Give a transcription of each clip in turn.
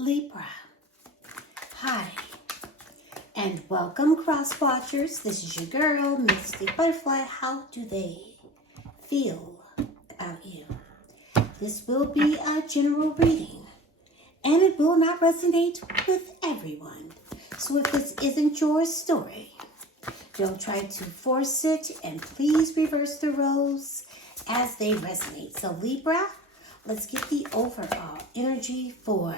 Libra. Hi, and welcome, cross watchers. This is your girl, Mystic Butterfly. How do they feel about you? This will be a general reading, and it will not resonate with everyone. So if this isn't your story, don't try to force it, and please reverse the roles as they resonate. So Libra, let's get the overall energy for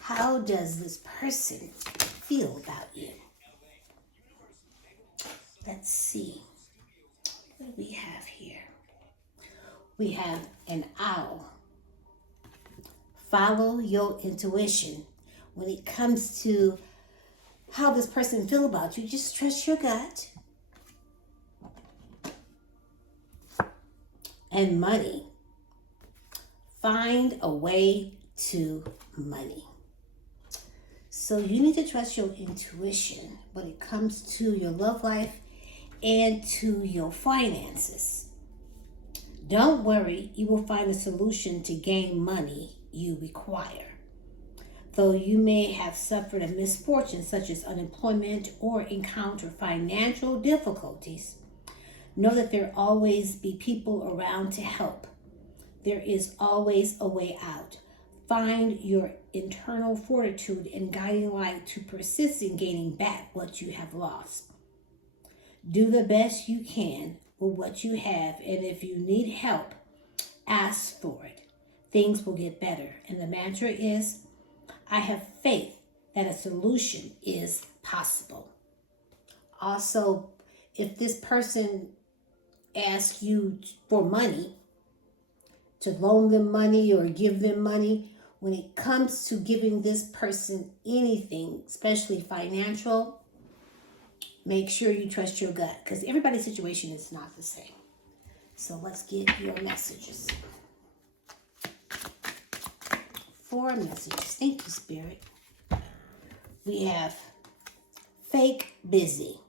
how does this person feel about you. Let's see. What do we have here? We have an owl. Follow your intuition. When it comes to how this person feel about you, just trust your gut. And money. Find a way to money. So you need to trust your intuition when it comes to your love life and to your finances. Don't worry, you will find a solution to gain money you require. Though you may have suffered a misfortune such as unemployment or encounter financial difficulties, know that there always be people around to help. There is always a way out. Find your internal fortitude and guiding light to persist in gaining back what you have lost. Do the best you can with what you have, and if you need help, ask for it. Things will get better. And the mantra is, I have faith that a solution is possible. Also, if this person asks you for money, to loan them money or give them money, when it comes to giving this person anything, especially financial, make sure you trust your gut, because everybody's situation is not the same. So let's get your messages. 4 messages. Thank you, Spirit. We have fake busy.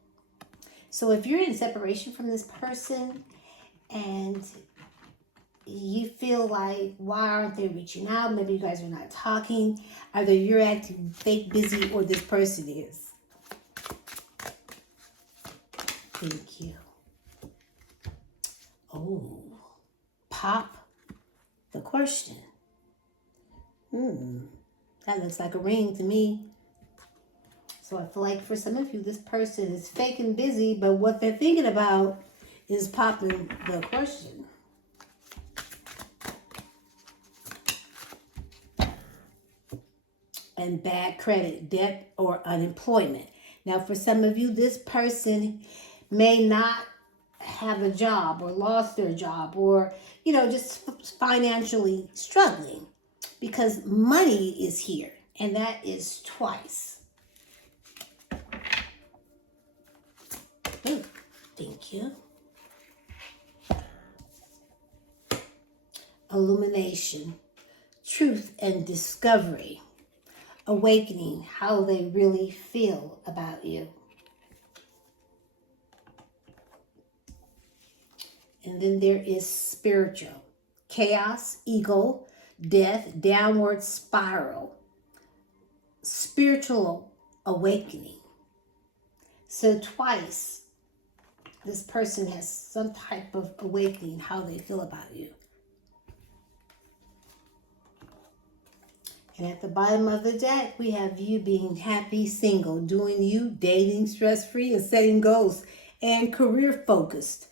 So if you're in separation from this person and you feel like, why aren't they reaching out? Maybe you guys are not talking. Either you're acting fake busy or this person is. Thank you. Oh, pop the question. That looks like a ring to me. So I feel like for some of you, this person is fake and busy, but what they're thinking about is popping the question. And bad credit, debt, or unemployment. Now, for some of you, this person may not have a job or lost their job or, just financially struggling because money is here, and that is twice. Ooh, thank you. Illumination, truth and discovery. Awakening how they really feel about you. And then there is spiritual. Chaos, ego, death, downward spiral. Spiritual awakening. So twice, this person has some type of awakening how they feel about you. And at the bottom of the deck, we have you being happy, single, doing you, dating, stress-free, and setting goals, and career-focused,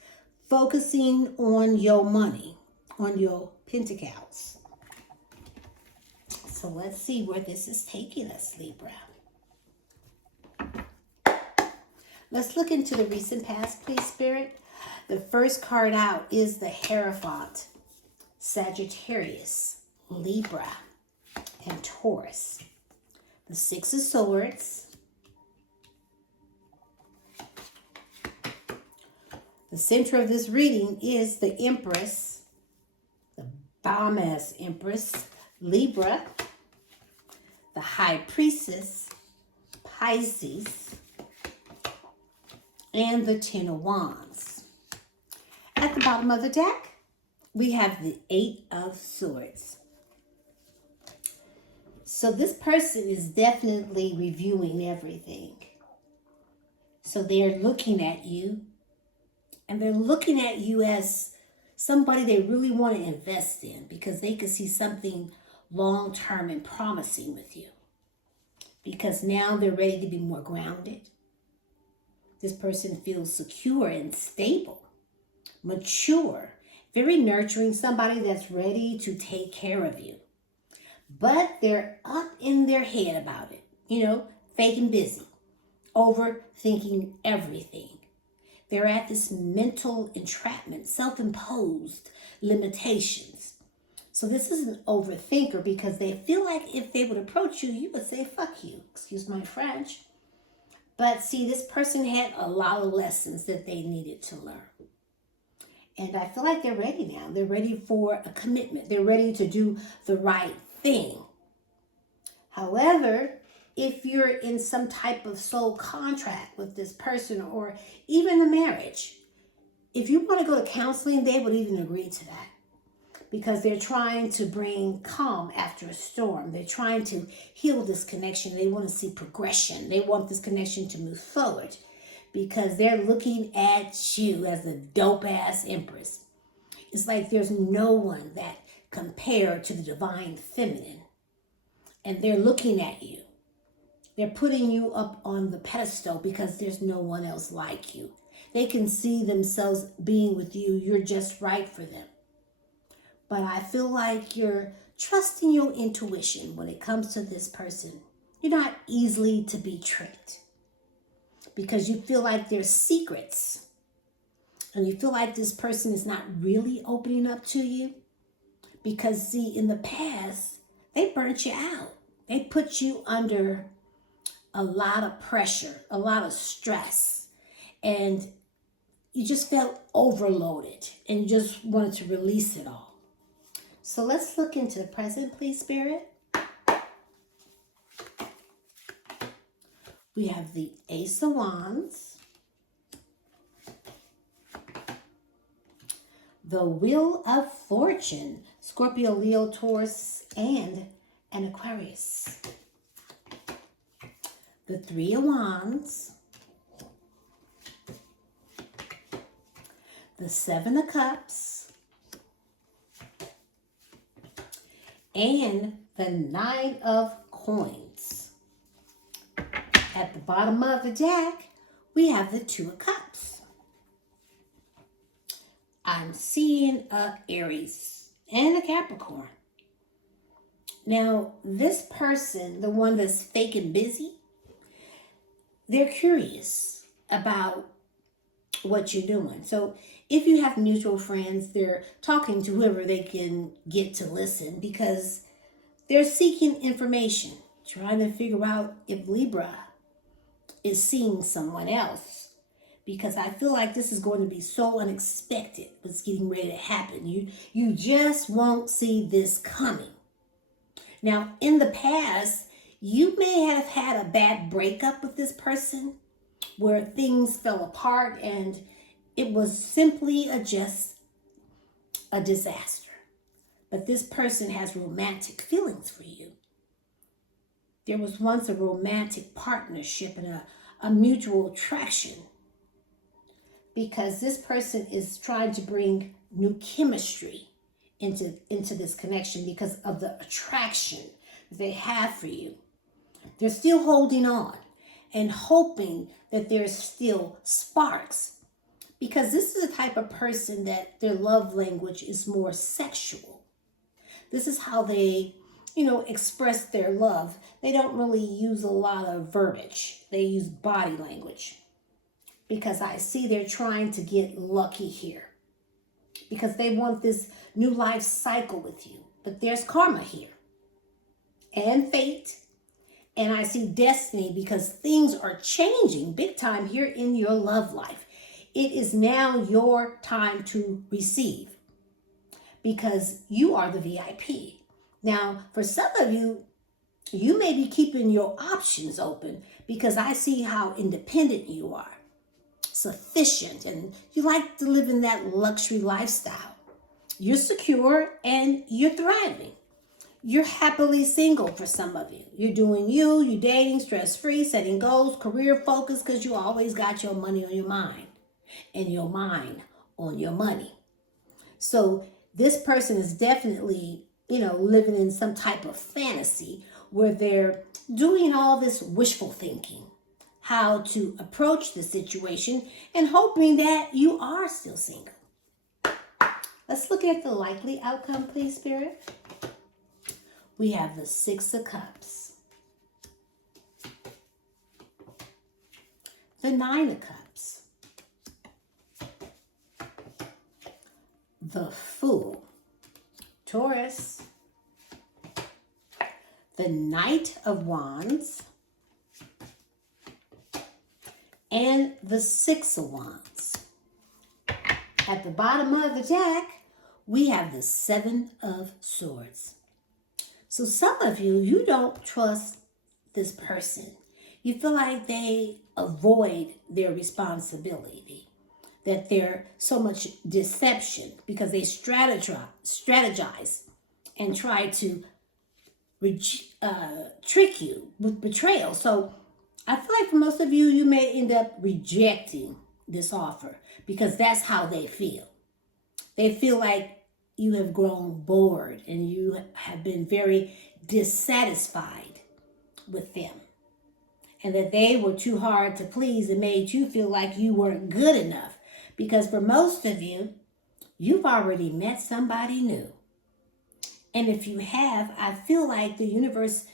focusing on your money, on your pentacles. So let's see where this is taking us, Libra. Let's look into the recent past, please, Spirit. The first card out is the Hierophant, Sagittarius, Libra, and Taurus. The 6 of Swords. The center of this reading is the Empress, the bomb-ass Empress, Libra, the High Priestess, Pisces, and the 10 of Wands. At the bottom of the deck, we have the 8 of Swords. So this person is definitely reviewing everything. So they're looking at you, and they're looking at you as somebody they really want to invest in because they can see something long-term and promising with you. Because now they're ready to be more grounded. This person feels secure and stable, mature, very nurturing, somebody that's ready to take care of you. But they're up in their head about it, fake and busy, overthinking everything. They're at this mental entrapment, self-imposed limitations. So this is an overthinker because they feel like if they would approach you, you would say, fuck you, excuse my French. But see, this person had a lot of lessons that they needed to learn. And I feel like they're ready now. They're ready for a commitment. They're ready to do the right thing. However, if you're in some type of soul contract with this person or even a marriage, if you want to go to counseling, they would even agree to that because they're trying to bring calm after a storm. They're trying to heal this connection. They want to see progression. They want this connection to move forward because they're looking at you as a dope-ass empress. It's like there's no one that compared to the divine feminine. And they're looking at you. They're putting you up on the pedestal because there's no one else like you. They can see themselves being with you. You're just right for them. But I feel like you're trusting your intuition when it comes to this person. You're not easily to be tricked because you feel like there's secrets and you feel like this person is not really opening up to you because, see, in the past, they burnt you out. They put you under a lot of pressure, a lot of stress, and you just felt overloaded and you just wanted to release it all. So let's look into the present, please, Spirit. We have the Ace of Wands, the Wheel of Fortune, Scorpio, Leo, Taurus, and an Aquarius. The Three of Wands, the Seven of Cups, and the Nine of Coins. At the bottom of the deck, we have the Two of Cups. I'm seeing a Aries and a Capricorn. Now, this person, the one that's fake and busy, they're curious about what you're doing. So if you have mutual friends, they're talking to whoever they can get to listen because they're seeking information, trying to figure out if Libra is seeing someone else. Because I feel like this is going to be so unexpected what's getting ready to happen. You just won't see this coming. Now, in the past, you may have had a bad breakup with this person where things fell apart and it was simply just a disaster. But this person has romantic feelings for you. There was once a romantic partnership and a mutual attraction because this person is trying to bring new chemistry into this connection because of the attraction that they have for you. They're still holding on and hoping that there's still sparks because this is a type of person that their love language is more sexual. This is how they, express their love. They don't really use a lot of verbiage. They use body language because I see they're trying to get lucky here because they want this new life cycle with you. But there's karma here and fate. And I see destiny because things are changing big time here in your love life. It is now your time to receive because you are the VIP. Now, for some of you, you may be keeping your options open because I see how independent you are, sufficient, and you like to live in that luxury lifestyle. You're secure and you're thriving. You're happily single for some of you. You're doing you, you're dating, stress-free, setting goals, career focus, because you always got your money on your mind and your mind on your money. So this person is definitely, living in some type of fantasy where they're doing all this wishful thinking, how to approach the situation and hoping that you are still single. Let's look at the likely outcome, please, Spirit. We have the Six of Cups, the Nine of Cups, the Fool, Taurus, the Knight of Wands, and the Six of Wands. At the bottom of the deck, we have the Seven of Swords. So some of you, you don't trust this person. You feel like they avoid their responsibility, that they're so much deception because they strategize and try to trick you with betrayal. So I feel like for most of you, you may end up rejecting this offer because that's how they feel. They feel like you have grown bored and you have been very dissatisfied with them, and that they were too hard to please and made you feel like you weren't good enough. Because for most of you, you've already met somebody new. And if you have, I feel like the universe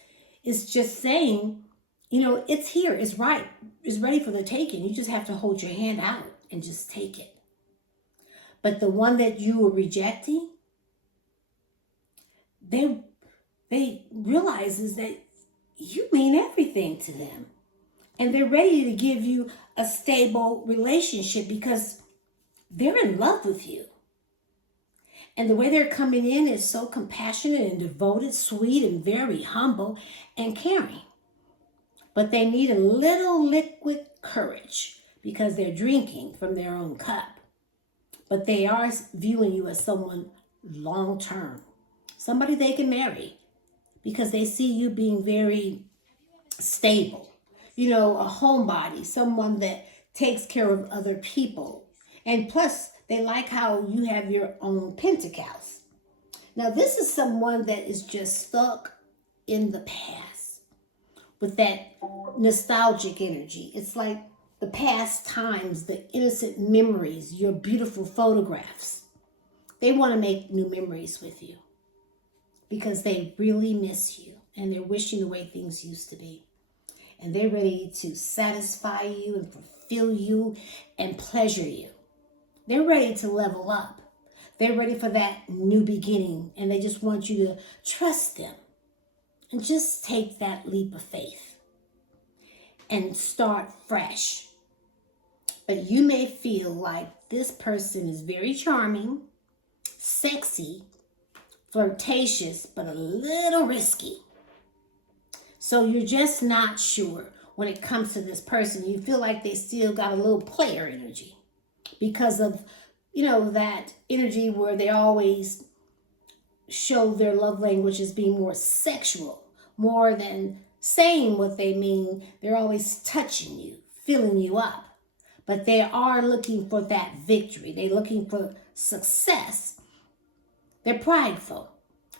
is just saying, it's here, it's right, it's ready for the taking. You just have to hold your hand out and just take it. But the one that you were rejecting, they realizes that you mean everything to them. And they're ready to give you a stable relationship because they're in love with you. And the way they're coming in is so compassionate and devoted, sweet and very humble and caring. But they need a little liquid courage because they're drinking from their own cup. But they are viewing you as someone long-term, somebody they can marry because they see you being very stable, a homebody, someone that takes care of other people. And plus, they like how you have your own pentacles. Now, this is someone that is just stuck in the past with that nostalgic energy. It's like the past times, the innocent memories, your beautiful photographs. They want to make new memories with you because they really miss you and they're wishing the way things used to be. And they're ready to satisfy you and fulfill you and pleasure you. They're ready to level up. They're ready for that new beginning, and they just want you to trust them and just take that leap of faith and start fresh. But you may feel like this person is very charming, sexy, flirtatious, but a little risky. So you're just not sure when it comes to this person. You feel like they still got a little player energy because of, that energy where they always show their love language as being more sexual, more than saying what they mean. They're always touching you, filling you up. But they are looking for that victory. They're looking for success. They're prideful,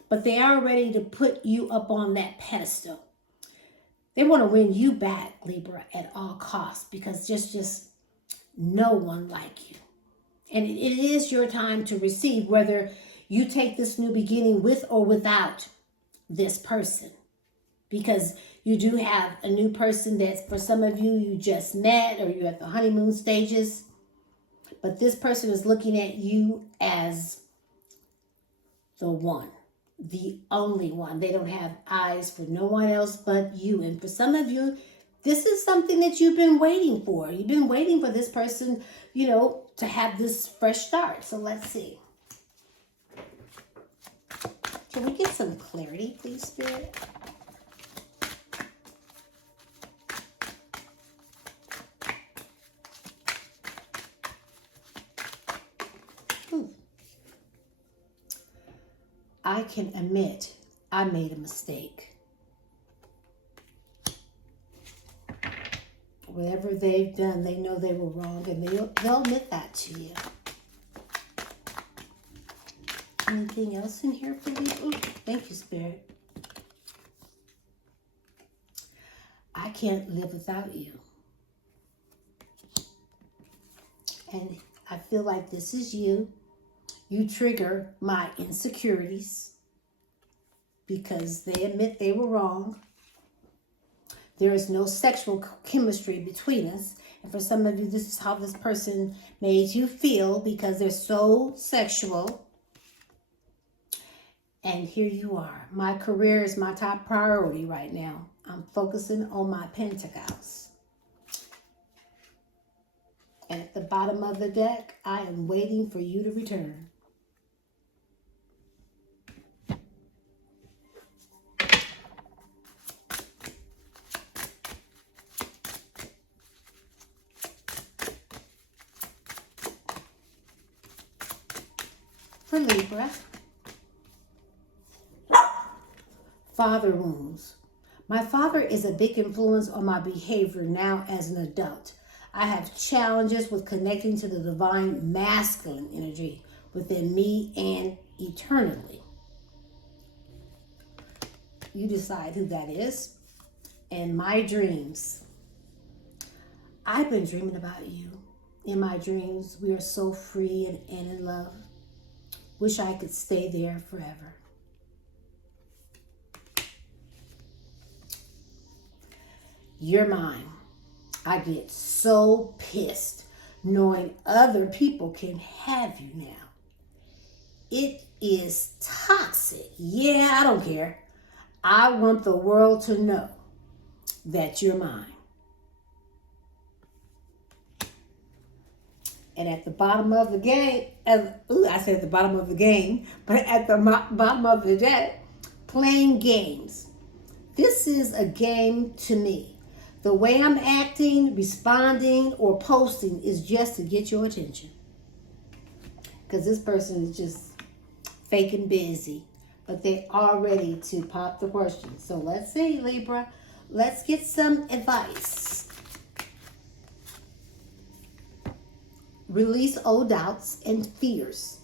but they are ready to put you up on that pedestal. They want to win you back, Libra, at all costs because just no one like you. And it is your time to receive, whether you take this new beginning with or without this person. Because you do have a new person that for some of you, you just met or you're at the honeymoon stages. But this person is looking at you as the one, the only one. They don't have eyes for no one else but you. And for some of you, this is something that you've been waiting for. You've been waiting for this person, to have this fresh start. So let's see. Can we get some clarity, please, Spirit? I can admit I made a mistake. Whatever they've done, they know they were wrong, and they'll admit that to you. Anything else in here for you? Ooh, thank you, Spirit. I can't live without you. And I feel like this is you. You trigger my insecurities because they admit they were wrong. There is no sexual chemistry between us. And for some of you, this is how this person made you feel because they're so sexual. And here you are. My career is my top priority right now. I'm focusing on my pentacles. And at the bottom of the deck, I am waiting for you to return. For Libra, father wounds. My father is a big influence on my behavior now as an adult. I have challenges with connecting to the divine masculine energy within me and eternally. You decide who that is. And my dreams. I've been dreaming about you. In my dreams, we are so free and in love. Wish I could stay there forever. You're mine. I get so pissed knowing other people can have you now. It is toxic. Yeah, I don't care. I want the world to know that you're mine. And at the bottom of the game, I said at the bottom of the game, but at the bottom of the deck, playing games. This is a game to me. The way I'm acting, responding, or posting is just to get your attention. Because this person is just faking busy. But they are ready to pop the question. So let's see, Libra. Let's get some advice. Release old doubts and fears.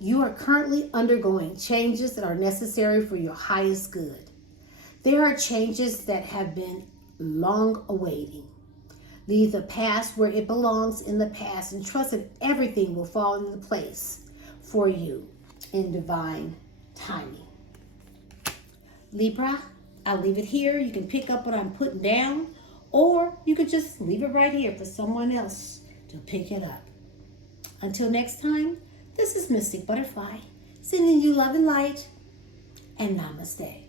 You are currently undergoing changes that are necessary for your highest good. There are changes that have been long awaiting. Leave the past where it belongs in the past and trust that everything will fall into place for you in divine timing. Libra, I'll leave it here. You can pick up what I'm putting down, or you could just leave it right here for someone else to pick it up. Until next time, this is Mystic Butterfly, sending you love and light, and namaste.